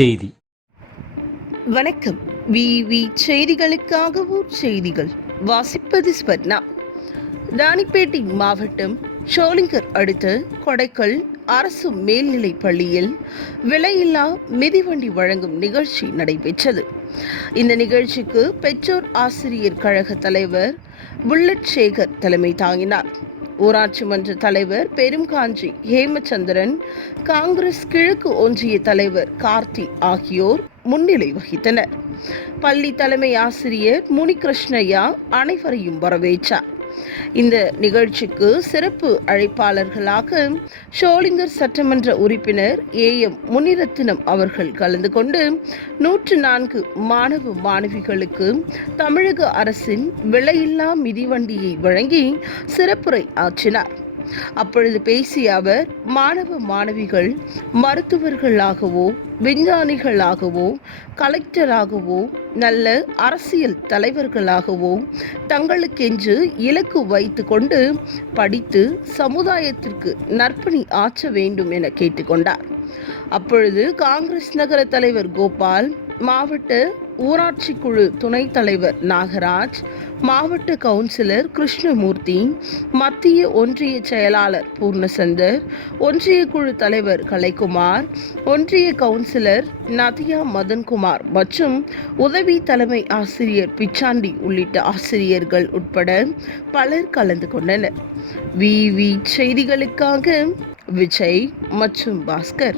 செய்தி. வணக்கம். விவி செய்திகளுக்காக செய்திகள் வாசிப்பது ஸ்வர்ணா. ராணிப்பேட்டை மாவட்டம் ஷோலிங்கர் அடுத்த கொடைக்கல் அரசு மேல்நிலைப் பள்ளியில் விலையில்லா மிதிவண்டி வழங்கும் நிகழ்ச்சி நடைபெற்றது. இந்த நிகழ்ச்சிக்கு பெற்றோர் ஆசிரியர் கழக தலைவர் புல்லட் சேகர் தலைமை தாங்கினார். ஊராட்சி மன்ற தலைவர் பெரும்காஞ்சி ஹேமச்சந்திரன், காங்கிரஸ் கிழக்கு ஒன்றிய தலைவர் கார்த்தி ஆகியோர் முன்னிலை வகித்தனர். பள்ளி தலைமை ஆசிரியர் முனிகிருஷ்ணய்யா அனைவரையும் வரவேற்றார். இந்த நிகழ்ச்சிக்கு சிறப்பு அழைப்பாளர்களாக ஷோலிங்கர் சட்டமன்ற உறுப்பினர் AM முனிரத்தினம் அவர்கள் கலந்து கொண்டு 104 மாணவ மாணவிகளுக்கு தமிழக அரசின் விலையில்லா மிதிவண்டியை வழங்கி சிறப்புரை ஆற்றினார். அப்பொழுது பேசிய அவர், மாணவ மாணவிகள் மருத்துவர்களாகவோ, விஞ்ஞானிகளாகவோ, கலெக்டராகவோ, நல்ல அரசியல் தலைவர்களாகவோ தங்களுக்கென்று இலக்கு வைத்து கொண்டு படித்து சமுதாயத்திற்கு நற்பணி ஆற்ற வேண்டும் என கேட்டுக்கொண்டார். அப்பொழுது காங்கிரஸ் நகர தலைவர் கோபால், மாவட்ட ஊராட்சி குழு துணைத் தலைவர் நாகராஜ், மாவட்ட கவுன்சிலர் கிருஷ்ணமூர்த்தி, மத்திய ஒன்றிய செயலாளர் பூர்ணசந்தர், ஒன்றிய குழு தலைவர் கலைக்குமார், ஒன்றிய கவுன்சிலர் நதியா மதன்குமார் மற்றும் உதவி தலைமை ஆசிரியர் பிச்சாண்டி உள்ளிட்ட ஆசிரியர்கள் உட்பட பலர் கலந்து கொண்டனர். விவி செய்திகளுக்காக விஜய் மற்றும் பாஸ்கர்.